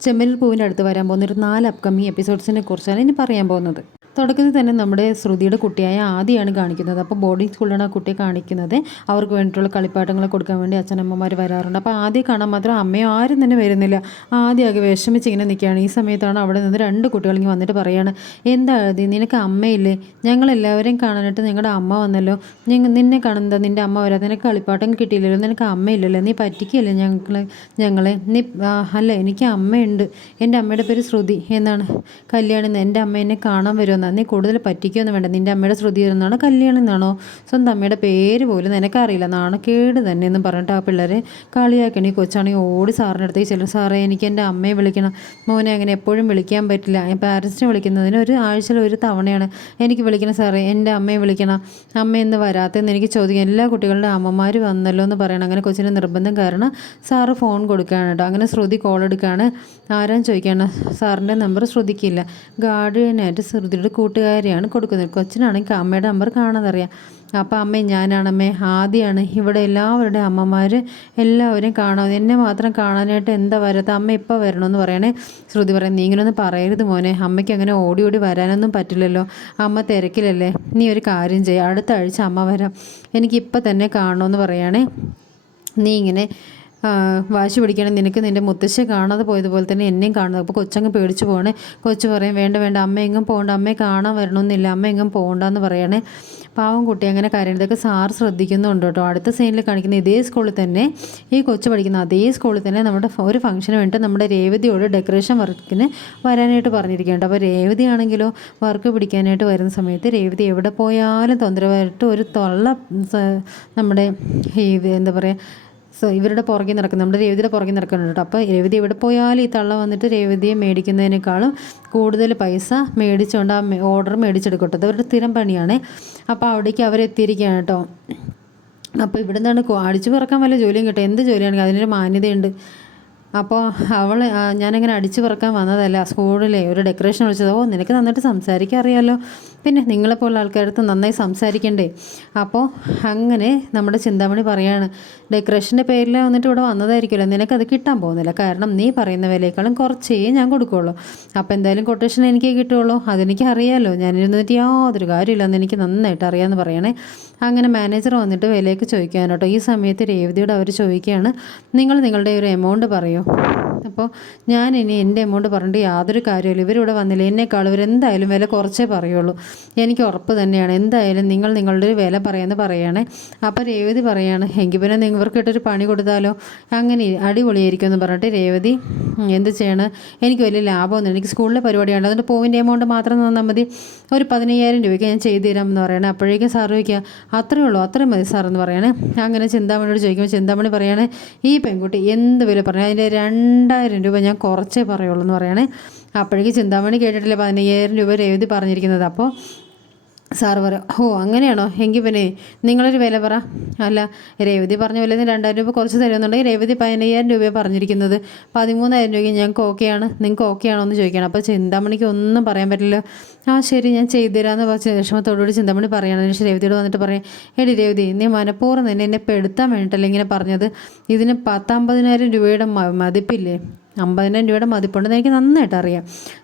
ചെമ്മരിൽ പൂവിന്റെ അടുത്ത് വരാൻ പോകുന്ന ഒരു നാല് അപ്കമിങ് എപ്പിസോഡ്സിനെ കുറിച്ചാണ് ഇനി പറയാൻ പോകുന്നത്. തുടക്കത്തിൽ തന്നെ നമ്മുടെ ശ്രുതിയുടെ കുട്ടിയായ ആദ്യമാണ് കാണിക്കുന്നത്. അപ്പോൾ ബോർഡിംഗ് സ്കൂളിലാണ് ആ കുട്ടിയെ കാണിക്കുന്നത്. അവർക്ക് വേണ്ടിയിട്ടുള്ള കളിപ്പാട്ടങ്ങൾ കൊടുക്കാൻ വേണ്ടി അച്ഛനമ്മമാർ വരാറുണ്ട്. അപ്പോൾ ആദ്യം കാണാൻ മാത്രം അമ്മയോ ആരും തന്നെ വരുന്നില്ല. ആദ്യമൊക്കെ വിഷമിച്ച് ഇങ്ങനെ നിൽക്കുകയാണ്. ഈ സമയത്താണ് അവിടെ നിന്ന് രണ്ട് കുട്ടികളെങ്കിൽ വന്നിട്ട് പറയാണ് എന്താ ഇത് നിനക്ക് അമ്മയില്ലേ? ഞങ്ങളെല്ലാവരെയും കാണാനായിട്ട് ഞങ്ങളുടെ അമ്മ വന്നല്ലോ. ഞങ്ങൾ നിന്നെ കാണുന്നത് നിന്റെ അമ്മ വരാതെ നിനക്ക് കളിപ്പാട്ടം കിട്ടിയില്ലല്ലോ. നിനക്ക് അമ്മയില്ലല്ലോ. നീ പറ്റിക്കല്ലേ ഞങ്ങളെ ഞങ്ങളെ? നീ അല്ല എനിക്ക് അമ്മയുണ്ട്. എന്റെ അമ്മയുടെ പേര് ശ്രുതി എന്നാണ്. കല്യാണി എന്റെ അമ്മ എന്നെ കാണാൻ വരുമെന്നാണ് നീ കൂടുതൽ പറ്റിക്കുകയൊന്നും വേണ്ട. നിന്റെ അമ്മയുടെ ശ്രുതി എന്നാണോ കല്യാണം എന്നാണോ സ്വന്തം അമ്മയുടെ പേര് പോലും നിനക്കറിയില്ല. നാണക്കേട് തന്നെ എന്ന് പറഞ്ഞിട്ട് ആ പിള്ളേരെ കളിയാക്കണേ. കൊച്ചാണെങ്കിൽ ഓടി സാറിന്റെ അടുത്തേക്ക് ചെല്ലും. സാറേ എനിക്ക് എന്റെ അമ്മയെ വിളിക്കണം. മോനെ അങ്ങനെ എപ്പോഴും വിളിക്കാൻ പറ്റില്ല. ഞാൻ പാരൻസിനെ വിളിക്കുന്നതിന് ഒരു ആഴ്ചയിൽ ഒരു തവണയാണ് എനിക്ക് വിളിക്കണം സാറേ. എന്റെ അമ്മയെ വിളിക്കണം. അമ്മ എന്ന് വരാത്തതെന്ന് എനിക്ക് ചോദിക്കാം എല്ലാ കുട്ടികളുടെ അമ്മമാർ വന്നല്ലോ എന്ന് പറയണം. അങ്ങനെ കൊച്ചിന് നിർബന്ധം കാരണം സാറ് ഫോൺ കൊടുക്കുകയാണ് കേട്ടോ. അങ്ങനെ ശ്രുതി കോൾ എടുക്കുകയാണ്. ആരാൻ ചോദിക്കുകയാണ്. സാറിന്റെ നമ്പർ ശ്രുതിക്കില്ല ഗാർഡിയനായിട്ട് ശ്രുതിയുടെ കൂട്ടുകാരിയാണ് കൊടുക്കുന്നത്. കൊച്ചിനാണെങ്കിൽ അമ്മയുടെ നമ്പർ കാണാതറിയാം. അപ്പോൾ അമ്മേ ഞാനാണമ്മേ ആദ്യമാണ് ഇവിടെ എല്ലാവരുടെ അമ്മമാർ എല്ലാവരും കാണാം. എന്നെ മാത്രം കാണാനായിട്ട് എന്താ വരാത്ത അമ്മ ഇപ്പോൾ വരണമെന്ന് പറയണേ. ശ്രുതി പറയാം നീ ഇങ്ങനൊന്നും പറയരുത് മോനെ. അമ്മയ്ക്ക് അങ്ങനെ ഓടി ഓടി വരാനൊന്നും പറ്റില്ലല്ലോ. അമ്മ തിരക്കിലല്ലേ? നീ ഒരു കാര്യം ചെയ്യുക അടുത്ത ആഴ്ച അമ്മ വരാം. എനിക്കിപ്പോൾ തന്നെ കാണണമെന്ന് പറയുകയാണേ നീ ഇങ്ങനെ വാശി പിടിക്കണം. നിനക്ക് നിന്റെ മുത്തശ്ശി കാണാതെ പോയതുപോലെ തന്നെ എന്നെയും കാണുന്നത് അപ്പോൾ കൊച്ചങ്ങ് പേടിച്ചു പോകണേ കൊച്ചു പറയും വേണ്ട വേണ്ട അമ്മ എങ്ങും പോകണ്ട അമ്മയെ കാണാൻ വരണമെന്നില്ല. അമ്മ എങ്ങും പോകണ്ടെന്ന് പറയണേ. പാവം കുട്ടി അങ്ങനെ കാര്യം ഇതൊക്കെ സാർ ശ്രദ്ധിക്കുന്നുണ്ട് കേട്ടോ. അടുത്ത സീനിൽ കാണിക്കുന്ന ഇതേ സ്കൂളിൽ തന്നെ ഈ കൊച്ചു പഠിക്കുന്ന അതേ സ്കൂളിൽ തന്നെ നമ്മുടെ ഒരു ഫംഗ്ഷന് വേണ്ടി നമ്മുടെ രേവതിയോട് ഡെക്കറേഷൻ വർക്കിന് വരാനായിട്ട് പറഞ്ഞിരിക്കുകയുണ്ട് അപ്പോൾ രേവതി ആണെങ്കിലോ വർക്ക് പിടിക്കാനായിട്ട് വരുന്ന സമയത്ത് രേവതി എവിടെ പോയാലും തൊന്തരവായിട്ട് ഒരു തൊള്ള നമ്മുടെ ഈ എന്താ പറയുക സോ ഇവരുടെ പുറകെ നടക്കും നമ്മുടെ രേവതിയുടെ പുറകെ നടക്കുന്നുണ്ട് കേട്ടോ. അപ്പോൾ രേവതി എവിടെ പോയാലും ഈ തള്ള വന്നിട്ട് രേവതിയെ മേടിക്കുന്നതിനേക്കാളും കൂടുതൽ പൈസ മേടിച്ചുകൊണ്ട് ആ ഓർഡർ മേടിച്ചെടുക്കട്ടെ. അത് അവരുടെ സ്ഥിരം പണിയാണ്. അപ്പോൾ അവിടേക്ക് അവരെത്തിയിരിക്കുകയാണ് കേട്ടോ. അപ്പോൾ ഇവിടെ നിന്നാണ് അടിച്ചു പറക്കാൻ വല്ല ജോലിയും കിട്ടും. എന്ത് ജോലിയാണെങ്കിൽ അതിനൊരു മാന്യതയുണ്ട്. അപ്പോൾ അവൾ ഞാനങ്ങനെ അടിച്ചു പറക്കാൻ വന്നതല്ല. സ്കൂളിലെ ഒരു ഡെക്കറേഷൻ വിളിച്ചത്. ഓ നിനക്ക് നന്നായിട്ട് സംസാരിക്കാൻ അറിയാമല്ലോ പിന്നെ നിങ്ങളെപ്പോലുള്ള ആൾക്കാരടുത്ത് നന്നായി സംസാരിക്കണ്ടേ? അപ്പോൾ അങ്ങനെ നമ്മുടെ ചിന്താമണി പറയാണ് ഡെക്കറേഷന്റെ പേരിൽ വന്നിട്ട് ഇവിടെ വന്നതായിരിക്കുമല്ലോ. നിനക്കത് കിട്ടാൻ പോകുന്നില്ല. കാരണം നീ പറയുന്ന വിലയേക്കാളും കുറച്ചേ ഞാൻ കൊടുക്കുകയുള്ളൂ അപ്പോൾ എന്തായാലും കൊട്ടേഷൻ എനിക്കേ കിട്ടുള്ളൂ. അതെനിക്ക് അറിയാമല്ലോ ഞാനിരുന്നിട്ട് യാതൊരു കാര്യമില്ലെന്ന് എനിക്ക് നന്നായിട്ട് അറിയാമെന്ന് പറയണേ. അങ്ങനെ മാനേജർ വന്നിട്ട് വിലയൊക്കെ ചോദിക്കാൻ കേട്ടോ. ഈ സമയത്ത് രേവതിയോട് അവർ ചോദിക്കുകയാണ് നിങ്ങൾ നിങ്ങളുടെ ഒരു എമൗണ്ട് പറയൂ. അപ്പോൾ ഞാൻ ഇനി എന്റെ എമൗണ്ട് പറഞ്ഞിട്ട് യാതൊരു കാര്യമില്ല ഇവരിവിടെ വന്നില്ല? എന്നേക്കാൾ ഇവരെന്തായാലും വില കുറച്ചേ പറയുള്ളൂ. എനിക്ക് ഉറപ്പ് തന്നെയാണ്. എന്തായാലും നിങ്ങൾ നിങ്ങളുടെ ഒരു വില പറയാമെന്ന് പറയുകയാണെ അപ്പോൾ രേവതി പറയാണ് എങ്കിൽ പിന്നെ നിങ്ങൾക്കിട്ടൊരു പണി കൊടുത്താലോ? അങ്ങനെ അടിപൊളിയായിരിക്കും എന്ന് പറഞ്ഞിട്ട് രേവതി എന്ത് ചെയ്യണം? എനിക്ക് വലിയ ലാഭമൊന്നും എനിക്ക് സ്കൂളിലെ പരിപാടിയാണ് അതുകൊണ്ട് പോവിന്റെ എമൗണ്ട് മാത്രം തന്നാൽ മതി. ഒരു പതിനയ്യായിരം രൂപയ്ക്ക് ഞാൻ ചെയ്തു തരാം എന്ന് പറയണേ. അപ്പോഴേക്കും സാർ ചോദിക്കുക അത്രയേ ഉള്ളൂ? അത്രയും മതി സാർ എന്ന് പറയണേ. അങ്ങനെ ചിന്താമണിയോട് ചോദിക്കുമ്പോൾ ചിന്താമണി പറയണേ ഈ പെൺകുട്ടി എന്ത് വില പറഞ്ഞു? അതിന്റെ രണ്ടായിരം രൂപ ഞാൻ കുറച്ചേ പറയുള്ളൂ എന്ന് പറയുകയാണ്. അപ്പോഴേക്കും ചിന്താമണി കേട്ടിട്ടില്ല പതിനയ്യായിരം രൂപ രേവതി പറഞ്ഞിരിക്കുന്നത്. അപ്പോൾ സാറ് പറയും ഓ അങ്ങനെയാണോ? എങ്കിൽ പിന്നെ നിങ്ങളൊരു വില പറ. അല്ല രേവതി പറഞ്ഞ വില രണ്ടായിരം രൂപ കുറച്ച് തരുമെന്നുണ്ടെങ്കിൽ രേവതി പതിനയ്യായിരം രൂപയാണ് പറഞ്ഞിരിക്കുന്നത്. പതിമൂന്നായിരം രൂപയ്ക്ക് ഞങ്ങൾക്ക് ഓക്കെയാണ് നിങ്ങൾക്ക് ഓക്കെ ആണോ എന്ന് ചോദിക്കണം. അപ്പോൾ ചിന്താമണിക്ക് ഒന്നും പറയാൻ പറ്റില്ല. ആ ശരി ഞാൻ ചെയ്തു തരാമെന്ന് പറഞ്ഞ വിഷമത്തോടുകൂടി ചിന്താമണി പറയണം. അതിന് രേവതിയോട് വന്നിട്ട് പറയും എടി രേവതി നീ മനഃപൂർവം തന്നെ എന്നെ പെടുത്താൻ വേണ്ടിയിട്ടല്ല ഇങ്ങനെ പറഞ്ഞത്? ഇതിന് പത്തമ്പതിനായിരം രൂപയുടെ മതിപ്പില്ലേ? അമ്പതിനായിരം രൂപയുടെ മതിപ്പുണ്ടെന്ന് എനിക്ക് നന്നായിട്ട് അറിയാം.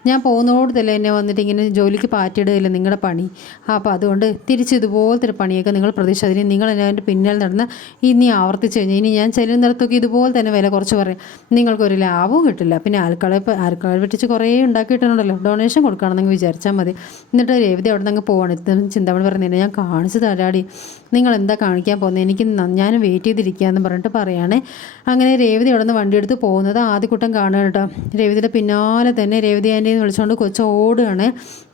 ഞാൻ പോകുന്നതോടത്തല്ല എന്നെ വന്നിട്ട് ഇങ്ങനെ ജോലിക്ക് പാറ്റിയിടുകയില്ല നിങ്ങളുടെ പണി? അപ്പോൾ അതുകൊണ്ട് തിരിച്ച് ഇതുപോലത്തെ പണിയൊക്കെ നിങ്ങൾ പ്രതീക്ഷ അതിന് നിങ്ങൾ എന്നെ അതിന്റെ പിന്നിൽ നടന്ന് ഇനി ആവർത്തിച്ച് കഴിഞ്ഞാൽ ഇനി ഞാൻ ചെല്ലുന്നിടത്തൊക്കെ ഇതുപോലെ തന്നെ വില കുറച്ച് പറയും. നിങ്ങൾക്കൊരു ലാഭവും കിട്ടില്ല. പിന്നെ ആൾക്കാരെ ആൾക്കാരെ വെട്ടിച്ച് കുറേ ഉണ്ടാക്കിയിട്ടുണ്ടല്ലോ ഡൊണേഷൻ കൊടുക്കുകയാണെന്ന് വിചാരിച്ചാൽ മതി. എന്നിട്ട് രേവതി അവിടെ നിന്ന് പോവാണ്. ഇത്ര ചിന്താമണി പറഞ്ഞില്ല ഞാൻ കാണിച്ചു തരാടി നിങ്ങൾ എന്താ കാണിക്കാൻ പോകുന്നത്? എനിക്ക് ഞാൻ വെയിറ്റ് ചെയ്തിരിക്കുകയെന്ന് പറഞ്ഞിട്ട് പറയുകയാണേ അങ്ങനെ രേവതി അവിടെ നിന്ന് വണ്ടി എടുത്ത് പോകുന്നത് ആദ്യക്കൂട്ടം കാണുകയാണ് കേട്ടോ. രേവതിയുടെ പിന്നാലെ തന്നെ രേവതി ആന്റീന്ന് വിളിച്ചുകൊണ്ട് കൊച്ചു ഓടുകയാണ്.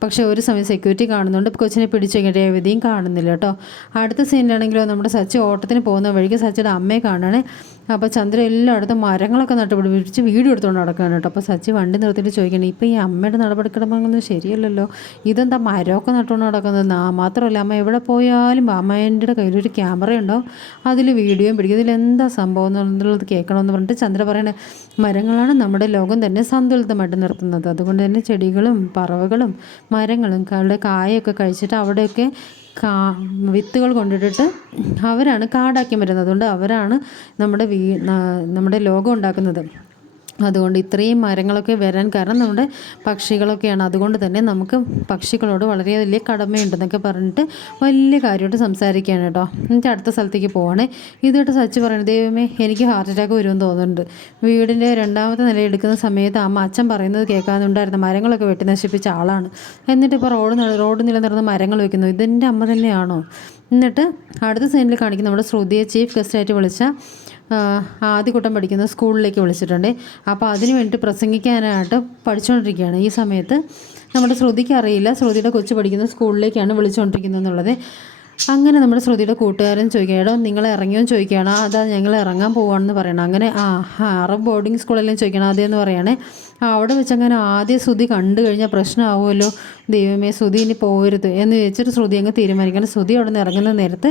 പക്ഷേ ഒരു സമയം സെക്യൂരിറ്റി കാണുന്നുണ്ട്. കൊച്ചിനെ പിടിച്ചു കഴിഞ്ഞാൽ രേവതിയും കാണുന്നില്ല കേട്ടോ. അടുത്ത സീനിലാണെങ്കിലോ നമ്മുടെ സച്ചി ഓട്ടത്തിന് പോകുന്ന വഴിക്ക് സച്ചിയുടെ അമ്മയെ കാണുകയാണ്. അപ്പോൾ ചന്ദ്ര എല്ലായിടത്തും മരങ്ങളൊക്കെ നട്ടുപിടിപ്പിച്ച് വീഡിയോ എടുത്തുകൊണ്ട് നടക്കുകയാണ് കേട്ടോ. അപ്പോൾ സച്ചി വണ്ടി നിർത്തിയിട്ട് ചോദിക്കണം ഇപ്പോൾ ഈ അമ്മയുടെ നടപടിക്രമങ്ങളൊന്നും ശരിയല്ലല്ലോ? ഇതെന്താ മരമൊക്കെ നട്ടുകൊണ്ട് നടക്കുന്നത്? നാ മാത്രമല്ല അമ്മ എവിടെ പോയാലും അമ്മേന്റെ കയ്യിലൊരു ക്യാമറ ഉണ്ടാവും. അതിൽ വീഡിയോയും പിടിക്കും. ഇതിലെന്താ സംഭവം എന്നുള്ളത് കേൾക്കണമെന്ന് പറഞ്ഞിട്ട് ചന്ദ്ര പറയണേ മരങ്ങളാണ് നമ്മുടെ ലോകം തന്നെ സന്തുലിതമായിട്ട് നിർത്തുന്നത്. അതുകൊണ്ട് തന്നെ ചെടികളും പറവകളും മരങ്ങളും അവരുടെ കായൊക്കെ കഴിച്ചിട്ട് അവിടെയൊക്കെ കാ വിത്തുകൾ കൊണ്ടിട്ടിട്ട് അവരാണ് കാടാക്കി വരുന്നത് അതുകൊണ്ട് അവരാണ് നമ്മുടെ വീ നമ്മുടെ ലോകം ഉണ്ടാക്കുന്നത്. അതുകൊണ്ട് ഇത്രയും മരങ്ങളൊക്കെ വരാൻ കാരണം നമ്മുടെ പക്ഷികളൊക്കെയാണ്. അതുകൊണ്ട് തന്നെ നമുക്ക് പക്ഷികളോട് വളരെ വലിയ കടമയുണ്ടെന്നൊക്കെ പറഞ്ഞിട്ട് വലിയ കാര്യമായിട്ട് സംസാരിക്കുകയാണ് കേട്ടോ. എന്നിട്ട് അടുത്ത സ്ഥലത്തേക്ക് പോവാണേ. ഇതുകൊണ്ട് സച്ച് പറയുന്നത് ദൈവമേ എനിക്ക് ഹാർട്ട് അറ്റാക്ക് വരുമെന്ന് തോന്നുന്നുണ്ട്. വീടിന്റെ രണ്ടാമത്തെ നില എടുക്കുന്ന സമയത്ത് അമ്മ അച്ഛൻ പറയുന്നത് കേൾക്കാനുണ്ടായിരുന്നു മരങ്ങളൊക്കെ വെട്ടി നശിപ്പിച്ച ആളാണ്. എന്നിട്ട് ഇപ്പോൾ റോഡ് റോഡ് നിലനിർന്ന് മരങ്ങൾ വെക്കുന്നു. ഇതെന്റെ അമ്മ തന്നെയാണോ? എന്നിട്ട് അടുത്ത സൈനിൽ കാണിക്കുന്ന നമ്മുടെ ശ്രുതിയെ ചീഫ് ഗസ്റ്റായിട്ട് വിളിച്ച ആദ്യകൂട്ടം പഠിക്കുന്ന സ്കൂളിലേക്ക് വിളിച്ചിട്ടുണ്ട്. അപ്പോൾ അതിന് വേണ്ടിയിട്ട് പ്രസംഗിക്കാനായിട്ട് പഠിച്ചുകൊണ്ടിരിക്കുകയാണ് ഈ സമയത്ത് നമ്മുടെ ശ്രുതിക്ക് അറിയില്ല. ശ്രുതിയുടെ കൊച്ചു പഠിക്കുന്ന സ്കൂളിലേക്കാണ് വിളിച്ചുകൊണ്ടിരിക്കുന്നത് എന്നുള്ളത് അങ്ങനെ നമ്മുടെ ശ്രുതിയുടെ കൂട്ടുകാരൻ ചോദിക്കുകയാണോ നിങ്ങൾ ഇറങ്ങിയോ ചോദിക്കുകയാണോ. അതാ ഞങ്ങൾ ഇറങ്ങാൻ പോവാണെന്ന് പറയണം. അങ്ങനെ ആ അറബ് ബോർഡിംഗ് സ്കൂളെല്ലാം ചോദിക്കണം അതേന്ന് പറയണേ? അവിടെ വെച്ചങ്ങനെ ആദ്യ ശ്രുതി കണ്ടു കഴിഞ്ഞാൽ പ്രശ്നമാവുമല്ലോ ദൈവമേ ശ്രുതി ഇനി പോകരുത് എന്ന് വെച്ചിട്ട് ശ്രുതി അങ്ങ് തീരുമാനിക്കണം. ശ്രുതി അവിടെ നിന്ന് ഇറങ്ങുന്ന നേരത്ത്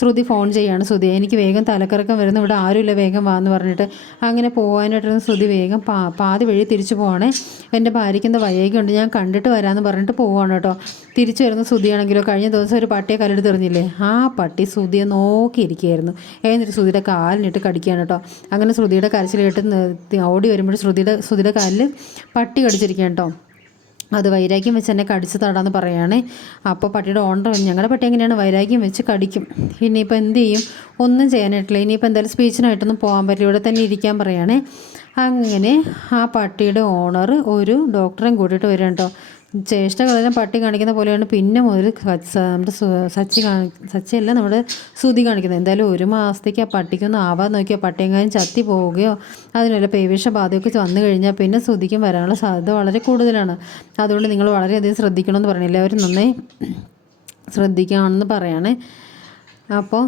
ശ്രുതി ഫോൺ ചെയ്യാണ് ശ്രുതി. എനിക്ക് വേഗം തലക്കറക്കം വരുന്നു. ഇവിടെ ആരുമില്ല വേഗം വാ എന്ന് പറഞ്ഞിട്ട്. അങ്ങനെ പോകാനായിട്ടിരുന്ന ശ്രുതി വേഗം പാ പാതി വഴി തിരിച്ചു പോവാണേ. എന്റെ ഭാര്യയ്ക്ക് എന്താ വയ്യേക്കുണ്ട് ഞാൻ കണ്ടിട്ട് വരാമെന്ന് പറഞ്ഞിട്ട് പോവാണ് കേട്ടോ. തിരിച്ചു വരുന്ന ശ്രുതിയാണെങ്കിലോ കഴിഞ്ഞ ദിവസം ഒരു പട്ടിയെ കല്ലെടുത്ത് എറിഞ്ഞില്ലേ? ആ പട്ടി ശ്രുതിയെ നോക്കിയിരിക്കുകയായിരുന്നു. എന്നിട്ട് ശ്രുതിയുടെ കാലിനിട്ട് കടിക്കുകയാണ് കേട്ടോ. അങ്ങനെ ശ്രുതിയുടെ കരച്ചിൽ കേട്ട് ഓടി വരുമ്പോൾ ശ്രുതിയുടെ ശ്രുതിയുടെ കാലിൽ പട്ടി കടിച്ചിരിക്കുകയാണ് കേട്ടോ. അത് വൈരാഗ്യം വെച്ച് എന്നെ കടിച്ചു തടാന്ന് പറയുകയാണേ അപ്പോൾ പട്ടിയുടെ ഓണർ ഞങ്ങളുടെ പട്ടി എങ്ങനെയാണ്? വൈരാഗ്യം വെച്ച് കടിക്കും. ഇനിയിപ്പോൾ എന്ത് ചെയ്യും? ഒന്നും ചെയ്യാനായിട്ടില്ല. ഇനിയിപ്പോൾ എന്തായാലും സ്പീച്ചിനായിട്ടൊന്നും പോകാൻ പറ്റില്ല. ഇവിടെ തന്നെ ഇരിക്കാൻ പറയുകയാണേ അങ്ങനെ ആ പട്ടിയുടെ ഓണർ ഒരു ഡോക്ടറെയും കൂട്ടിയിട്ട് വരും കേട്ടോ. ചേഷ്ടകളെല്ലാം പട്ടി കാണിക്കുന്ന പോലെയാണ് പിന്നെ മുതൽ നമ്മുടെ സച്ചി കാണി സച്ചിയല്ല നമ്മുടെ സുതി കാണിക്കുന്നത്. എന്തായാലും ഒരു മാസത്തേക്ക് ആ പട്ടിക്കൊന്നും ആവാൻ നോക്കിയാൽ പട്ടിയെങ്ങാനും ചത്തി പോവുകയോ അതിനുള്ള പേവിഷ ബാധയൊക്കെ വന്നു കഴിഞ്ഞാൽ പിന്നെ സുതിക്കും വരാനുള്ള സാധ്യത വളരെ കൂടുതലാണ്. അതുകൊണ്ട് നിങ്ങൾ വളരെയധികം ശ്രദ്ധിക്കണമെന്ന് പറഞ്ഞില്ല അവർ നന്നായി ശ്രദ്ധിക്കണമെന്ന് പറയണേ. അപ്പോൾ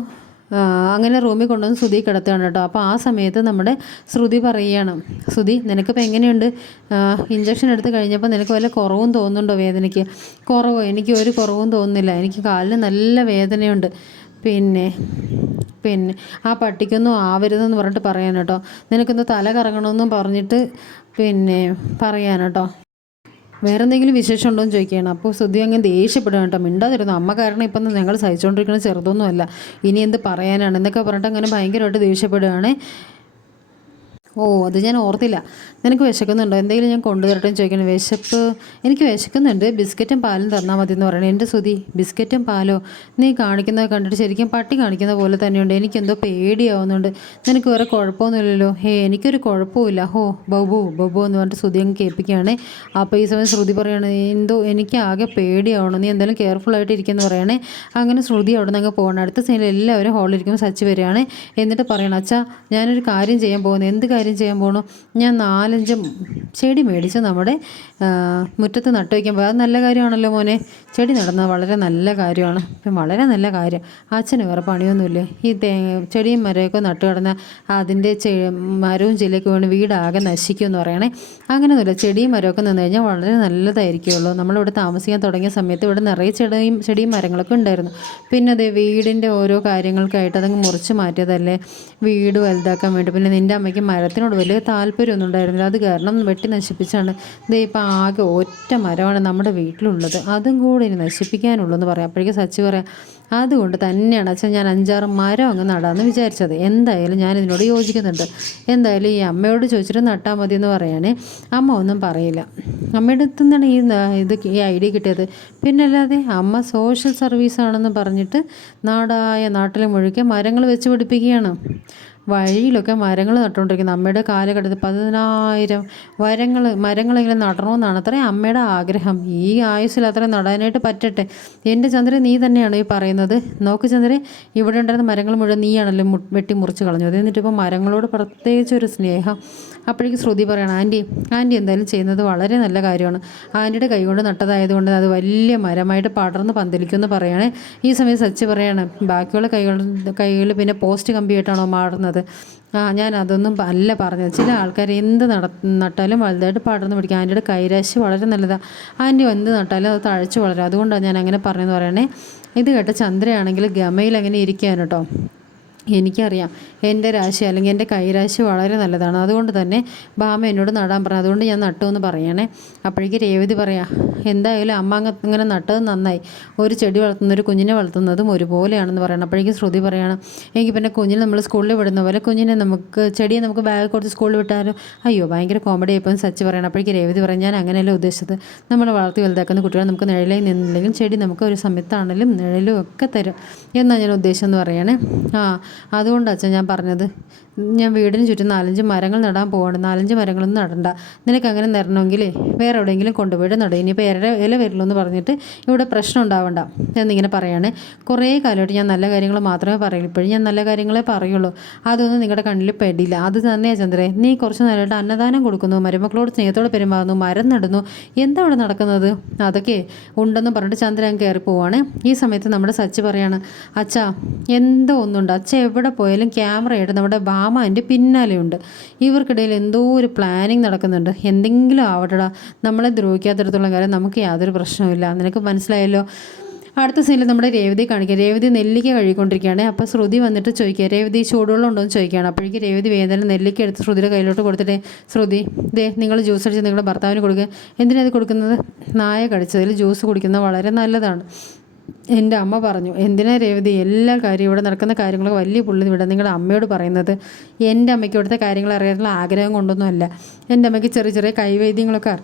അങ്ങനെ റൂമിൽ കൊണ്ടുവന്ന് ശ്രുതി കിടത്തുകയാണ് കേട്ടോ. അപ്പോൾ ആ സമയത്ത് നമ്മുടെ ശ്രുതി പറയുകയാണ് ശ്രുതി നിനക്കിപ്പോൾ എങ്ങനെയുണ്ട്? ഇഞ്ചക്ഷൻ എടുത്ത് കഴിഞ്ഞപ്പോൾ നിനക്ക് വല്ല കുറവും തോന്നുന്നുണ്ടോ വേദനയ്ക്ക്? കുറവോ? എനിക്ക് ഒരു കുറവും തോന്നുന്നില്ല. എനിക്ക് കാലിന് നല്ല വേദനയുണ്ട്. പിന്നെ പിന്നെ ആ പട്ടിക്കൊന്നും ആവരുതെന്ന് പറഞ്ഞിട്ട് പറയാൻ കേട്ടോ. നിനക്കൊന്ന് തല കറങ്ങണമെന്നും പറഞ്ഞിട്ട് പിന്നെ പറയാൻ കേട്ടോ. വേറെ എന്തെങ്കിലും വിശേഷം ഉണ്ടോ എന്ന് ചോദിക്കുകയാണ്. അപ്പോൾ ശ്രുതി അങ്ങനെ ദേഷ്യപ്പെടുക കേട്ടോ. മിണ്ടാതിരുന്നു. അമ്മ കാരണം ഇപ്പം ഞങ്ങൾ സഹിച്ചുകൊണ്ടിരിക്കുന്നത് ചെറുതൊന്നുമല്ല. ഇനി എന്ത് പറയാനാണ്? എന്നൊക്കെ പറഞ്ഞിട്ട് അങ്ങനെ ഭയങ്കരമായിട്ട് ദേഷ്യപ്പെടുകയാണ്. ഓ അത് ഞാൻ ഓർത്തില്ല. നിനക്ക് വിശക്കുന്നുണ്ടോ? എന്തെങ്കിലും ഞാൻ കൊണ്ടുവരട്ടെ ചോദിക്കണം വിശപ്പ് എനിക്ക് വിശക്കുന്നുണ്ട്. ബിസ്ക്കറ്റും പാലും തന്നാൽ മതി എന്ന് പറയണേ. എന്റെ സുതി ബിസ്ക്കറ്റും പാലോ? നീ കാണിക്കുന്നത് കണ്ടിട്ട് ശരിക്കും പട്ടി കാണിക്കുന്ന പോലെ തന്നെയുണ്ട്. എനിക്കെന്തോ പേടിയാവുന്നുണ്ട്. നിനക്ക് വേറെ കുഴപ്പമൊന്നുമില്ലല്ലോ? ഹേ എനിക്കൊരു കുഴപ്പമില്ല ഹോ ബബു ബബു എന്ന് പറഞ്ഞിട്ട് ശ്രുതി അങ്ങ് കേൾപ്പിക്കുകയാണ്. അപ്പോൾ ഈ സമയം ശ്രുതി പറയണേ എന്തോ എനിക്ക് ആകെ പേടിയാവണം. നീ എന്തായാലും കെയർഫുൾ ആയിട്ട് ഇരിക്കുമെന്ന് പറയണേ. അങ്ങനെ ശ്രുതി അവിടെ നിന്ന് അങ്ങ് പോകണം അടുത്ത സീനിൽ എല്ലാവരും ഹോളിലിരിക്കുമ്പോൾ സച്ച് വരികയാണ്. എന്നിട്ട് പറയണം അച്ഛാ ഞാനൊരു കാര്യം ചെയ്യാൻ പോകുന്നത് എന്ത് കാര്യം ചെയ്യാൻ പോകണു ഞാൻ നാലഞ്ച് ചെടി മേടിച്ച് നമ്മുടെ മുറ്റത്ത് നട്ടു വയ്ക്കാൻ പോകും അത് നല്ല കാര്യമാണല്ലോ മോനെ. ചെടി നടന്നത് വളരെ നല്ല കാര്യമാണ്. ഇപ്പം വളരെ നല്ല കാര്യം. അച്ഛന് വേറെ പണിയൊന്നുമില്ല? ഈ തേ ചെടിയും മരമൊക്കെ നട്ടു കിടന്ന അതിന്റെ ചെ മരവും ചെല്ലൊക്കെ വീണ് വീടാകെ നശിക്കുമെന്ന് പറയണേ. അങ്ങനെയൊന്നുമില്ല. ചെടിയും മരമൊക്കെ നിന്ന് കഴിഞ്ഞാൽ വളരെ നല്ലതായിരിക്കുമല്ലോ. നമ്മളിവിടെ താമസിക്കാൻ തുടങ്ങിയ സമയത്ത് ഇവിടെ നിറയെ ചെടിയും ചെടിയും മരങ്ങളൊക്കെ ഉണ്ടായിരുന്നു. പിന്നെ അതെ വീടിന്റെ ഓരോ കാര്യങ്ങൾക്കായിട്ട് അതങ്ങ് മുറിച്ച് മാറ്റിയതല്ലേ? വീട് വലുതാക്കാൻ വേണ്ടി. പിന്നെ നിന്റെ അമ്മയ്ക്ക് മരത്തിനോട് വലിയ താല്പര്യമൊന്നും ഉണ്ടായിരുന്നില്ല. അത് കാരണം വെട്ടി നശിപ്പിച്ചാണ്. ദേ ഇപ്പം ആകെ ഒറ്റ മരമാണ് നമ്മുടെ വീട്ടിലുള്ളത്. അതും കൂടെ ഇനി നശിപ്പിക്കാനുള്ളൂ എന്ന് പറയാം. അപ്പോഴേക്കും സച്ചി പറയാം അതുകൊണ്ട് തന്നെയാണ് അച്ഛൻ ഞാൻ അഞ്ചാറ് മരം അങ്ങ് നടാമെന്ന് വിചാരിച്ചത്. എന്തായാലും ഞാൻ ഇതിനോട് യോജിക്കുന്നുണ്ട്. എന്തായാലും ഈ അമ്മയോട് ചോദിച്ചിട്ട് നട്ടാൽ മതി എന്ന് പറയാനേ അമ്മ ഒന്നും പറയില്ല. അമ്മയുടെ അടുത്തു നിന്നാണ് ഈ ഇത് ഈ ഐഡിയ കിട്ടിയത്. പിന്നെ അല്ലാതെ അമ്മ സോഷ്യൽ സർവീസ് ആണെന്ന് പറഞ്ഞിട്ട് നാടായ നാട്ടിലെ മുഴുക്കെ മരങ്ങൾ വെച്ച് പിടിപ്പിക്കുകയാണ്. വഴിയിലൊക്കെ മരങ്ങൾ നട്ടുകൊണ്ടിരിക്കുന്നത് അമ്മയുടെ കാലഘട്ടത്തിൽ പതിനായിരം മരങ്ങൾ മരങ്ങളെങ്കിലും നടണമെന്നാണ് അത്രയും അമ്മയുടെ ആഗ്രഹം. ഈ ആയുസ്സിൽ അത്രയും നടാനായിട്ട് പറ്റട്ടെ. എന്റെ ചന്ദ്രൻ നീ തന്നെയാണ് ഈ പറയുന്നത്? നോക്ക് ചന്ദ്രൻ ഇവിടെ ഉണ്ടായിരുന്ന മരങ്ങൾ മുഴുവൻ നീയാണല്ലോ വെട്ടി മുറിച്ച് കളഞ്ഞത്. എന്നിട്ട് ഇപ്പോൾ മരങ്ങളോട് പ്രത്യേകിച്ചൊരു സ്നേഹം അപ്പോഴേക്കും ശ്രുതി പറയണം ആന്റി ആന്റി എന്തായാലും ചെയ്യുന്നത് വളരെ നല്ല കാര്യമാണ്. ആന്റിയുടെ കൈകൊണ്ട് നട്ടതായതുകൊണ്ട് അത് വലിയ മരമായിട്ട് പടർന്ന് പന്തലിക്കുമെന്ന് പറയുകയാണ് ഈ സമയം സച്ച് പറയാണ് ബാക്കിയുള്ള കൈകൾ കൈകൾ പിന്നെ പോസ്റ്റ് കമ്പിയായിട്ടാണോ മാറുന്നത്? ആ ഞാൻ അതൊന്നും അല്ല പറഞ്ഞത്. ചില ആൾക്കാർ എന്ത് നട നട്ടാലും വലുതായിട്ട് പടർന്ന് പിടിക്കും. ആന്റിയുടെ കൈരാശി വളരെ നല്ലതാണ് ആന്റി എന്ത് നട്ടാലും അത് തഴച്ച് വളരും. അതുകൊണ്ടാണ് ഞാൻ അങ്ങനെ പറഞ്ഞതെന്ന് പറയണേ. ഇത് കേട്ട ചന്ദ്രയാണെങ്കിൽ ഗമയിൽ അങ്ങനെ കേട്ടോ. എനിക്കറിയാം. എന്റെ രാശി അല്ലെങ്കിൽ എന്റെ കൈരാശി വളരെ നല്ലതാണ്. അതുകൊണ്ട് തന്നെ ബാമ എന്നോട് നടാൻ പറഞ്ഞു. അതുകൊണ്ട് ഞാൻ നട്ടു എന്ന് പറയണേ. അപ്പോഴേക്ക് രേവതി പറയാം എന്തായാലും അമ്മ അങ്ങനെ നട്ടത് നന്നായി. ഒരു ചെടി വളർത്തുന്ന ഒരു കുഞ്ഞിനെ വളർത്തുന്നതും ഒരുപോലെയാണെന്ന് പറയണം. അപ്പോഴേക്കും ശ്രുതി പറയണം എനിക്ക് പിന്നെ കുഞ്ഞിനെ നമ്മൾ സ്കൂളിൽ വിടുന്ന പോലെ കുഞ്ഞിനെ നമുക്ക് ചെടിയെ നമുക്ക് ബാഗ് കൊടുത്ത് സ്കൂളിൽ വിട്ടാലോ? അയ്യോ ഭയങ്കര കോമഡി ആയിപ്പോൾ സച്ച് പറയണം. അപ്പോഴേക്ക് രേവതി പറയും ഞാൻ അങ്ങനെയല്ല ഉദ്ദേശിച്ചത്. നമ്മൾ വളർത്തി വലുതാക്കുന്ന കുട്ടികളെ നമുക്ക് നിഴലായി നിന്നില്ലെങ്കിലും ചെടി നമുക്ക് ഒരു സമയത്താണെങ്കിലും നിഴലും ഒക്കെ തരും. എന്നാണ് ഞാൻ ഉദ്ദേശം എന്ന് പറയണേ. ആ അതുകൊണ്ട് അച്ഛൻ ഞാൻ പറഞ്ഞത്. ഞാൻ വീടിന് ചുറ്റും നാലഞ്ച് മരങ്ങൾ നടാൻ പോവാണ്. നാലഞ്ച് മരങ്ങളൊന്നും നടണ്ട. നിനക്ക് അങ്ങനെ നടണമെങ്കിൽ വേറെ എവിടെയെങ്കിലും കൊണ്ടുപോയിട്ട് നടും. ഇനിയിപ്പോൾ ഇല ഇല വരില്ല എന്ന് പറഞ്ഞിട്ട് ഇവിടെ പ്രശ്നം ഉണ്ടാവണ്ട. എന്നിങ്ങനെ പറയാണ്. കുറേ കാലമായിട്ട് ഞാൻ നല്ല കാര്യങ്ങൾ മാത്രമേ പറയുള്ളൂ ഞാൻ നല്ല കാര്യങ്ങളെ പറയുള്ളൂ. അതൊന്നും നിങ്ങളുടെ കണ്ണിൽ പെടില്ല. അത് തന്നെയാ ചന്ദ്രേ. നീ കുറച്ച് നേരമായിട്ട് അന്നദാനം കൊടുക്കുന്നു. മരുമക്കളോട് സ്നേഹത്തോടെ പെരുമാറുന്നു. മരം നടുന്നു. എന്താ അവിടെ നടക്കുന്നത്? അതൊക്കെ ഉണ്ടെന്ന് പറഞ്ഞിട്ട് ചന്ദ്രൻ കയറി പോവാണ്. ഈ സമയത്ത് നമ്മുടെ സച്ച് പറയാണ് അച്ഛാ എന്തോ ഒന്നുണ്ട്. അച്ഛ എവിടെ പോയാലും ക്യാമറയായിട്ട് നമ്മുടെ ഭാമ എന്റെ പിന്നാലെയുണ്ട്. ഇവർക്കിടയിൽ എന്തോ ഒരു പ്ലാനിങ് നടക്കുന്നുണ്ട്. എന്തെങ്കിലും ആവട്ടെ നമ്മളെ ദ്രോഹിക്കാത്തടത്തോളം കാര്യം നമുക്ക് യാതൊരു പ്രശ്നവുമില്ല. നിനക്ക് മനസ്സിലായല്ലോ? അടുത്ത സീനിൽ നമ്മുടെ രേവതി കാണിക്കുക രേവതി നെല്ലിക്ക കഴുകിക്കൊണ്ടിരിക്കുകയാണ്. അപ്പോൾ ശ്രുതി വന്നിട്ട് ചോദിക്കുക രേവതി ചൂടുവെള്ളം ഉണ്ടോ? എന്ന് ചോദിക്കുകയാണ്. അപ്പോഴേക്ക് രേവതി വേദന നെല്ലിക്ക എടുത്ത് ശ്രുതിയുടെ കയ്യിലോട്ട് കൊടുത്തിട്ട് ശ്രുതി ദേ നിങ്ങൾ ജ്യൂസ് അടിച്ച് നിങ്ങളുടെ ഭർത്താവിന് കൊടുക്കുക എന്തിനാണ് അത് കൊടുക്കുന്നത്? നായ കടിച്ചതിൽ ജ്യൂസ് കുടിക്കുന്നത് വളരെ നല്ലതാണ്. എന്റെ അമ്മ പറഞ്ഞു എന്തിനാ രേവതി എല്ലാ കാര്യവും ഇവിടെ നടക്കുന്ന കാര്യങ്ങളൊക്കെ വലിയ പുള്ളി ഇവിടെ നിങ്ങളുടെ അമ്മയോട് പറയുന്നത്? എന്റെ അമ്മയ്ക്ക് ഇവിടുത്തെ കാര്യങ്ങൾ അറിയാനുള്ള ആഗ്രഹം കൊണ്ടൊന്നുമല്ല. എന്റെ അമ്മയ്ക്ക് ചെറിയ ചെറിയ കൈവൈദ്യങ്ങളൊക്കെ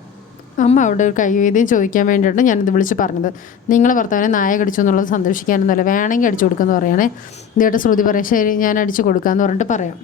അമ്മ അവിടെ ഒരു കൈവേദ്യം ചോദിക്കാൻ വേണ്ടിയിട്ട് ഞാനിത് വിളിച്ച് പറഞ്ഞത്. നിങ്ങളെ ഭർത്താവിനെ നായ കടിച്ചു എന്നുള്ളത് സന്തോഷിക്കാനൊന്നുമല്ല വേണമെങ്കിൽ അടിച്ചു കൊടുക്കുമെന്ന് പറയണേ. ഇതായിട്ട് ശ്രുതി പറയാം ശരി ഞാൻ അടിച്ചു കൊടുക്കാമെന്ന് പറഞ്ഞിട്ട് പറയാം.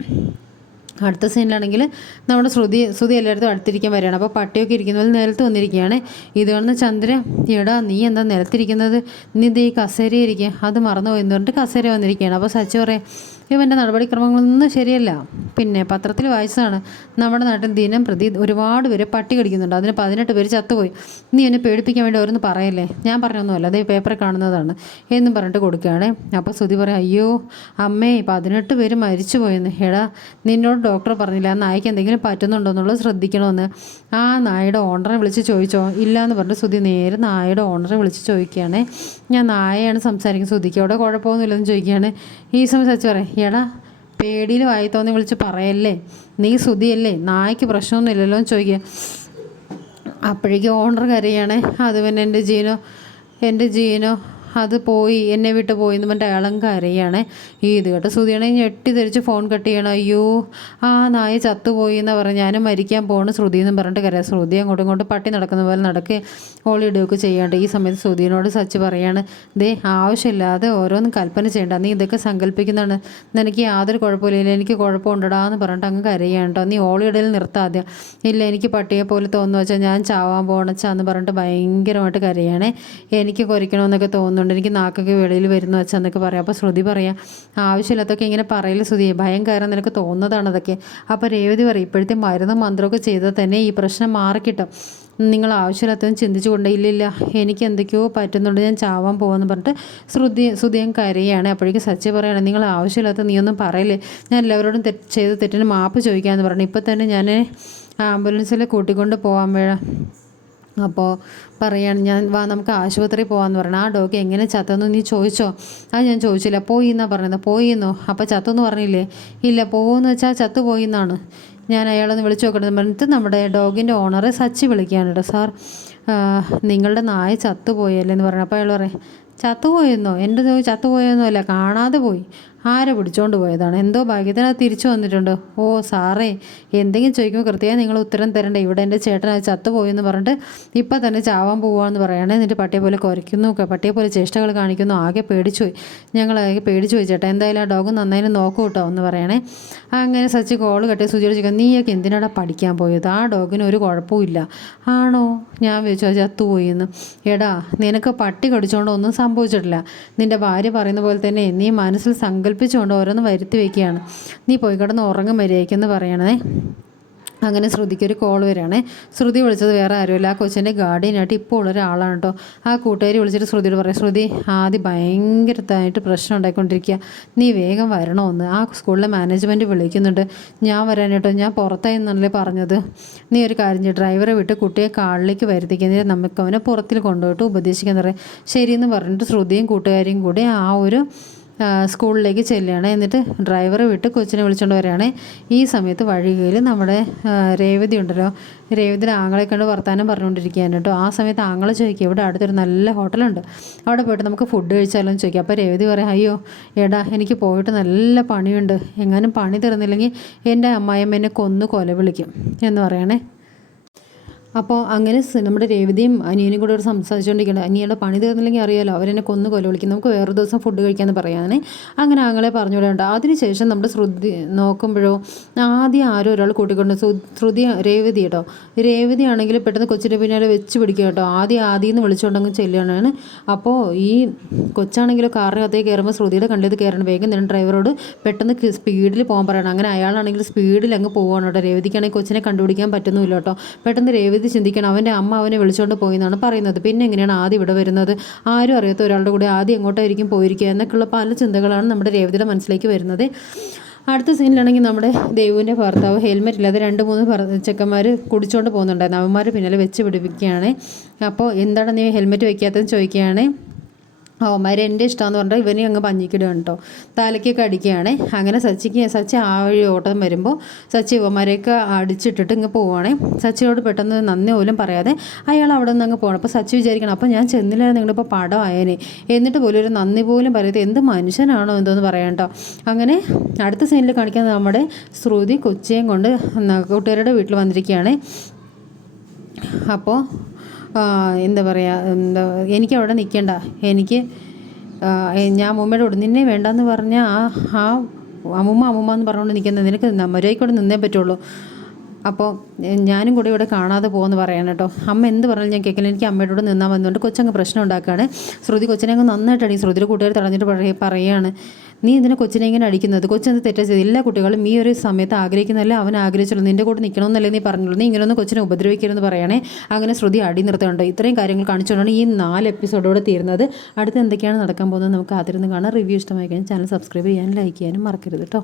അടുത്ത സീനിലാണെങ്കിൽ നമ്മുടെ ശ്രുതി ശ്രുതി എല്ലായിടത്തും അടുത്തിരിക്കാൻ വരികയാണ്. അപ്പോൾ പട്ടിയൊക്കെ ഇരിക്കുന്ന പോലെ നിലത്ത് വന്നിരിക്കുകയാണ്. ഇത് കാണുന്ന ചന്ദ്ര എടാ നീ എന്താ നിലത്തിരിക്കുന്നത്? നീ ഇത് ഈ കസേര ഇരിക്കുക അത് മറന്നുപോയി എന്ന് പറഞ്ഞിട്ട് കസേര വന്നിരിക്കുകയാണ്. അപ്പോൾ സച്ചു പറയാം ഇവന്റെ നടപടിക്രമങ്ങളൊന്നും ശരിയല്ല. പിന്നെ പത്രത്തിൽ വായിച്ചതാണ്. നമ്മുടെ നാട്ടിൽ ദിനം പ്രതി ഒരുപാട് പേര് പട്ടി കടിക്കുന്നുണ്ട്. അതിന് പതിനെട്ട് പേര് ചത്തുപോയി. നീ എന്നെ പേടിപ്പിക്കാൻ വേണ്ടി ഓരോന്ന് പറയല്ലേ? ഞാൻ പറഞ്ഞൊന്നുമല്ല. അതേ പേപ്പർ കാണുന്നതാണ്. എന്നും പറഞ്ഞിട്ട് കൊടുക്കുകയാണ്. അപ്പോൾ ശ്രുതി പറയാം അയ്യോ അമ്മേ പതിനെട്ട് പേര് മരിച്ചു പോയെന്ന് എടാ നിന്നോട് ഡോക്ടർ പറഞ്ഞില്ല ആ നായ്ക്ക് എന്തെങ്കിലും പറ്റുന്നുണ്ടോ എന്നുള്ളത് ശ്രദ്ധിക്കണമെന്ന്. ആ നായയുടെ ഓണറെ വിളിച്ച് ചോദിച്ചോ? ഇല്ല എന്ന് പറഞ്ഞ് സുധി നേരെ നായയുടെ ഓണറെ വിളിച്ച് ചോദിക്കുകയാണ്. ഞാൻ നായയാണ് സംസാരിക്കുന്നത് സുധിക്ക് അവിടെ കുഴപ്പമൊന്നുമില്ലെന്ന് ചോദിക്കുകയാണ്. ഈ സമയം സച്ച് പറയാം എടാ പേടിയിൽ വായി തോന്നി വിളിച്ച് പറയല്ലേ? നീ സുധിയല്ലേ നായ്ക്ക് പ്രശ്നമൊന്നുമില്ലല്ലോ എന്ന് ചോദിക്കുക. അപ്പോഴേക്കും ഓണർ കരയാണ് അത് പിന്നെ എന്റെ ജീനോ എന്റെ ജീനോ അത് പോയി എന്നെ വിട്ട് പോയി എന്ന് പറഞ്ഞിട്ട് അയാളും കരയാണ്. ഈ ഇത് കേട്ടോ. ശ്രുതിയാണെ ഞെട്ടി തിരിച്ച് ഫോൺ കട്ട് ചെയ്യണം. അയ്യോ ആ നായ ചത്തുപോയി എന്ന് പറഞ്ഞ് ഞാനും മരിക്കാൻ പോകണം ശ്രുതി എന്ന് പറഞ്ഞിട്ട് കരയാം. ശ്രുതി അങ്ങോട്ടും ഇങ്ങോട്ടും പട്ടി നടക്കുന്ന പോലെ നടക്കുക ഓളിയിടുകയൊക്കെ ചെയ്യാണ്ട്. ഈ സമയത്ത് ശ്രുതിനോട് സച്ച് പറയാണ് ദേ ആവശ്യമില്ലാതെ ഓരോന്നും കൽപ്പന ചെയ്യണ്ട. നീ ഇതൊക്കെ സങ്കല്പിക്കുന്നതാണ് നിനക്ക് യാതൊരു കുഴപ്പമില്ല എനിക്ക് കുഴപ്പമുണ്ടടാ എന്ന് പറഞ്ഞിട്ട് അങ്ങ് കരയാണ്ടോ നീ ഓളിയിടയിൽ നിർത്താതെ ഇല്ല എനിക്ക് പട്ടിയെ പോലെ തോന്നുന്നു. വെച്ചാൽ ഞാൻ ചാവാൻ പോകണച്ചാന്ന് പറഞ്ഞിട്ട് ഭയങ്കരമായിട്ട് കരയാണേ. എനിക്ക് കുരയ്ക്കണമെന്നൊക്കെ തോന്നുന്നുണ്ട് എനിക്ക് നാക്കൊക്കെ വെളിയിൽ വരുന്നു വെച്ചാൽ എന്നൊക്കെ പറയാം. അപ്പോൾ ശ്രുതി പറയാം ആവശ്യമില്ലാത്തൊക്കെ ഇങ്ങനെ പറയില്ല ശ്രുതി ഭയം കയറാൻ നിനക്ക് തോന്നുന്നതാണ് അതൊക്കെ. അപ്പോൾ രേവതി പറയും ഇപ്പോഴത്തെ മരുന്ന് മന്ത്രമൊക്കെ ചെയ്താൽ തന്നെ ഈ പ്രശ്നം മാറിക്കിട്ടും. നിങ്ങൾ ആവശ്യമില്ലാത്തതും ചിന്തിച്ചുകൊണ്ട് ഇല്ലില്ല എനിക്ക് എന്തൊക്കെയോ പറ്റുന്നുണ്ട് ഞാൻ ചാവാൻ പോകുമെന്ന് പറഞ്ഞിട്ട് ശ്രുതി ശ്രുതിയും കരയാണ്. അപ്പോഴേക്കും സച്ചി പറയാണ് നിങ്ങൾ ആവശ്യമില്ലാത്ത നീ ഒന്നും പറയില്ലേ? ഞാൻ എല്ലാവരോടും തെറ്റ് ചെയ്ത് തെറ്റിന് മാപ്പ് ചോദിക്കാമെന്ന് പറഞ്ഞു. ഇപ്പോൾ തന്നെ ഞാൻ ആംബുലൻസിൽ കൂട്ടിക്കൊണ്ട് പോകാൻ വേണം അപ്പോൾ പറയാണ് ഞാൻ വാ നമുക്ക് ആശുപത്രി പോകാമെന്ന് പറഞ്ഞു ആ ഡോഗ് എങ്ങനെ ചത്തെന്ന് നീ ചോദിച്ചോ? അത് ഞാൻ ചോദിച്ചില്ല. പോയി എന്നാ പറഞ്ഞത്? പോയിന്നോ അപ്പോൾ ചത്തെന്ന് പറഞ്ഞില്ലേ? ഇല്ല പോകുമെന്ന് വെച്ചാൽ ചത്തു പോയി എന്നാണ്. ഞാൻ അയാളൊന്ന് വിളിച്ചു നോക്കണമെന്ന് പറഞ്ഞിട്ട് നമ്മുടെ ഡോഗിന്റെ ഓണറെ സച്ചി വിളിക്കുകയാണ് കേട്ടോ. സാർ നിങ്ങളുടെ നായ ചത്തുപോയല്ലേ എന്ന് പറഞ്ഞു. അപ്പോൾ അയാൾ പറയാം ചത്തുപോയെന്നോ? എന്റെ ചത്തുപോയെന്നോ? അല്ല കാണാതെ പോയി. ആരെ പിടിച്ചോണ്ട് പോയതാണ്? എന്തോ ഭാഗ്യത്തിന് അത് തിരിച്ചു വന്നിട്ടുണ്ട്. ഓ സാറേ എന്തെങ്കിലും ചോദിക്കുമ്പോൾ കൃത്യമായി നിങ്ങൾ ഉത്തരം തരണ്ടേ? ഇവിടെ എന്റെ ചേട്ടൻ അത് ചത്തുപോയെന്ന് പറഞ്ഞിട്ട് ഇപ്പം തന്നെ ചാവാൻ പോവാന്ന് പറയണേ. എന്നിട്ട് പട്ടിയെ പോലെ കുരയ്ക്കുന്നു പട്ടിയെ പോലെ ചേഷ്ടകൾ കാണിക്കുന്നു ആകെ പേടിച്ചു പോയി. ഞങ്ങൾ ആകെ പേടിച്ചു പോയി ചേട്ടാ. എന്തായാലും ആ ഡോഗ് നന്നായി നോക്കൂ കേട്ടോ എന്ന് പറയണേ. അങ്ങനെ സച്ചി കോൾ കെട്ടി സുചിയോട് ചോദിക്കാം നീയൊക്കെ എന്തിനാടാ പഠിക്കാൻ പോയത്? ആ ഡോഗിന് ഒരു കുഴപ്പവും ഇല്ല. ആണോ? ഞാൻ വിചാരിച്ചു ചത്തുപോയി എന്ന്. എടാ നിനക്ക് പട്ടി കടിച്ചുകൊണ്ട് ഒന്നും സംഭവിച്ചിട്ടില്ല. നിന്റെ ഭാര്യ പറയുന്ന പോലെ തന്നെ നീ മനസ്സിൽ സങ്കല്പിച്ചുകൊണ്ട് ഓരോന്ന് വരുത്തി വയ്ക്കുകയാണ് നീ പോയി കിടന്ന് ഉറങ്ങും മര്യാദയ്ക്കെന്ന് പറയണേ. അങ്ങനെ ശ്രുതിക്ക് ഒരു കോൾ വരികയാണ്. ശ്രുതി വിളിച്ചത് വേറെ ആരുമില്ല. ആ കൊച്ചിന്റെ ഗാർഡിയനായിട്ട് ഇപ്പോൾ ഉള്ള ഒരാളാണ് കേട്ടോ. ആ കൂട്ടുകാരി വിളിച്ചിട്ട് ശ്രുതിയോട് പറയും ശ്രുതി ആദ്യം ഭയങ്കരത്തായിട്ട് പ്രശ്നം ഉണ്ടായിക്കൊണ്ടിരിക്കുക. നീ വേഗം വരണമെന്ന് ആ സ്കൂളിലെ മാനേജ്മെന്റ് വിളിക്കുന്നുണ്ട്. ഞാൻ വരാൻ കേട്ടോ. ഞാൻ പുറത്തായി എന്നല്ലേ പറഞ്ഞത്. നീ ഒരു കാര്യം ചെയ്യും. ഡ്രൈവറെ വിട്ട് കുട്ടിയെ കാളിലേക്ക് വരുത്തിക്കുന്നതിന് നമുക്ക് അവനെ പുറത്തിൽ കൊണ്ടുപോയിട്ട് ഉപദേശിക്കാൻ പറയും. ശരിയെന്ന് പറഞ്ഞിട്ട് ശ്രുതിയും കൂട്ടുകാരിയും കൂടി ആ ഒരു സ്കൂളിലേക്ക് ചെല്ലുകയാണ്. എന്നിട്ട് ഡ്രൈവറെ വിട്ട് കൊച്ചിനെ വിളിച്ചുകൊണ്ട് വരികയാണ്. ഈ സമയത്ത് വഴികയിൽ നമ്മുടെ രേവതി ഉണ്ടല്ലോ. രേവതിയുടെ ആങ്ങളെ കണ്ട് വർത്താനം പറഞ്ഞുകൊണ്ടിരിക്കുകയാണ് കേട്ടോ. ആ സമയത്ത് ആങ്ങളെ ചോദിക്കുക ഇവിടെ അടുത്തൊരു നല്ല ഹോട്ടലുണ്ട്. അവിടെ പോയിട്ട് നമുക്ക് ഫുഡ് കഴിച്ചാലോ എന്ന് ചോദിക്കുക. അപ്പോൾ രേവതി പറയാം അയ്യോ എടാ എനിക്ക് പോയിട്ട് നല്ല പണിയുണ്ട്. എങ്ങാനും പണി തീർന്നില്ലെങ്കിൽ എന്റെ അമ്മായിയമ്മ എന്നെ കൊന്നു കൊല വിളിക്കും. എന്ന് പറയണേ. അപ്പോൾ അങ്ങനെ നമ്മുടെ രേവതിയും അനിയനും കൂടെ ഒരു സംസാരിച്ചുകൊണ്ടിരിക്കുന്നത് അനിയുടെ പണി തീർന്നില്ലെങ്കിൽ അറിയാലോ അവരെന്നെ കൊന്നു കൊല വിളിക്കും നമുക്ക് വേറെ ദിവസം ഫുഡ് കഴിക്കാമെന്ന് പറയാനേ. അങ്ങനെ ആങ്ങളെ പറഞ്ഞു അതിനുശേഷം നമ്മുടെ ശ്രുതി നോക്കുമ്പോഴോ ആദ്യം ആരോ ഒരാൾ കൂട്ടിക്കൊണ്ട് ശ്രു- ശ്രുതി രേവതി കേട്ടോ രേവതി ആണെങ്കിൽ പെട്ടെന്ന് കൊച്ചിന്റെ പിന്നാലെ വെച്ച് പിടിക്കുക കേട്ടോ. ആദ്യം ആദ്യം എന്ന് വിളിച്ചുകൊണ്ടങ്ങ് ചെല്ലുകയാണ്. അപ്പോൾ ഈ കൊച്ചാണെങ്കിലോ കാറിനകത്തേക്ക് കയറുമ്പോൾ ശ്രുതിയുടെ കണ്ടിത് കയറണം. വേഗം തന്നെ ഡ്രൈവറോട് പെട്ടെന്ന് സ്പീഡിൽ പോകാൻ പറയണം. അങ്ങനെ അയാളാണെങ്കിൽ സ്പീഡിൽ അങ്ങ് പോവാണ് കേട്ടോ. രേവതിക്കാണെങ്കിൽ കൊച്ചിനെ കണ്ടുപിടിക്കാൻ പറ്റുന്നുമില്ല കേട്ടോ. പെട്ടെന്ന് രേവതി ചിന്തിക്കണം. അവന്റെ അമ്മ അവനെ വിളിച്ചുകൊണ്ട് പോയി എന്നാണ് പറയുന്നത്. പിന്നെ എങ്ങനെയാണ് ആദ്യം ഇവിടെ വരുന്നത്? ആരും അറിയാത്ത ഒരാളുടെ കൂടെ ആദ്യം എങ്ങോട്ടായിരിക്കും പോയിരിക്കുക എന്നൊക്കെയുള്ള പല ചിന്തകളാണ് നമ്മുടെ രേവതിയുടെ മനസ്സിലേക്ക് വരുന്നത്. അടുത്ത സീനിലാണെങ്കിൽ നമ്മുടെ ദേവുവിന്റെ ഭർത്താവ് ഹെൽമെറ്റ് ഇല്ലാതെ രണ്ട് മൂന്ന് ചെക്കന്മാർ കുടിച്ചുകൊണ്ട് പോകുന്നുണ്ടായിരുന്നു. അവന്മാർ പിന്നാലെ വെച്ച് പിടിപ്പിക്കുകയാണ്. അപ്പോൾ എന്താണ് നീ ഹെൽമെറ്റ് വയ്ക്കാത്തതെന്ന് ചോദിക്കുകയാണ്. അവന്മാരെ എന്റെ ഇഷ്ടമെന്ന് പറഞ്ഞാൽ ഇവനെ അങ്ങ് പഞ്ഞിക്കിടുകയാണ് കേട്ടോ. തലയ്ക്കൊക്കെ അടിക്കുകയാണ്. അങ്ങനെ സച്ചിക്ക് സച്ചി ആ വഴി ഓട്ടം വരുമ്പോൾ സച്ചി ഇവന്മാരെയൊക്കെ അടിച്ചിട്ടിട്ട് ഇങ്ങ് പോവുകയാണ് സച്ചിയോട് പെട്ടെന്ന് നന്ദി പോലും പറയാതെ അയാൾ അവിടെ നിന്ന് അങ്ങ് പോകണം അപ്പോൾ സച്ചി വിചാരിക്കണം അപ്പോൾ ഞാൻ ചെന്നില്ലായിരുന്നു നിങ്ങളിപ്പോൾ പടം ആയേനെ എന്നിട്ട് പോലും ഒരു നന്ദി പോലും പറയാതെ എന്ത് മനുഷ്യനാണോ എന്തോന്ന് പറയാം കേട്ടോ. അങ്ങനെ അടുത്ത സീനിൽ കാണിക്കാൻ നമ്മുടെ ശ്രുതി കൊച്ചിയും കൊണ്ട് കൂട്ടുകാരുടെ വീട്ടിൽ വന്നിരിക്കുകയാണ്. അപ്പോൾ എന്താ പറയുക എന്താ എനിക്ക് അവിടെ നിൽക്കണ്ട എനിക്ക് ഞാൻ അമ്മൂമ്മയുടെ കൂടെ നിന്നെ വേണ്ടെന്ന് പറഞ്ഞ ആ ആ അമ്മൂമ്മ അമ്മൂമ്മ എന്ന് പറഞ്ഞുകൊണ്ട് നിൽക്കുന്നത് നിനക്ക് മര്യാദയ്ക്കൂടെ നിന്നേ പറ്റുള്ളൂ. അപ്പോൾ ഞാനും കൂടെ ഇവിടെ കാണാതെ പോകുമെന്ന് പറയണം കേട്ടോ. അമ്മ എന്ത് പറഞ്ഞാലും ഞാൻ കേൾക്കില്ല. എനിക്ക് അമ്മയുടെ നിന്നാൽ വന്നുകൊണ്ട് കൊച്ചങ്ങ് പ്രശ്നം ഉണ്ടാക്കുകയാണ് ശ്രുതി കൊച്ചിനെ അങ്ങ് നന്നായിട്ടാണ് ഈ ശ്രുതിയുടെ കൂട്ടുകാർ തടഞ്ഞിട്ട് പറയുകയാണ് നീ ഇതിനെ കൊച്ചിനെ ഇങ്ങനെ അടിക്കുന്നത്? കൊച്ചെന്ത് തെറ്റാ ചെയ്ത്? എല്ലാ കുട്ടികളും ഈ ഒരു സമയത്ത് ആഗ്രഹിക്കുന്നതല്ല അവൻ ആഗ്രഹിച്ചുള്ളൂ. നിന്റെ കൂടെ നിൽക്കണമെന്നല്ലേ നീ പറഞ്ഞുള്ളൂ. നീ ഇങ്ങനെയൊന്നും കൊച്ചിനെ ഉപദ്രവിക്കരുതെന്ന് പറയണേ. അങ്ങനെ ശ്രുതി അടി നിർത്തുന്നുണ്ട്. ഇത്രയും കാര്യങ്ങൾ കാണിച്ചുകൊണ്ടാണ് ഈ നാല് എപ്പിസോഡോടെ തീരുന്നത്. അടുത്ത് എന്തൊക്കെയാണ് നടക്കാൻ പോകുന്നത് നമുക്ക് അതിരുന്ന് കാണാം. റിവ്യൂ ഇഷ്ടമായി കഴിഞ്ഞാൽ ചാനൽ സബ്സ്ക്രൈബ് ചെയ്യാനും ലൈക്ക് ചെയ്യാനും മറക്കരുത് കേട്ടോ.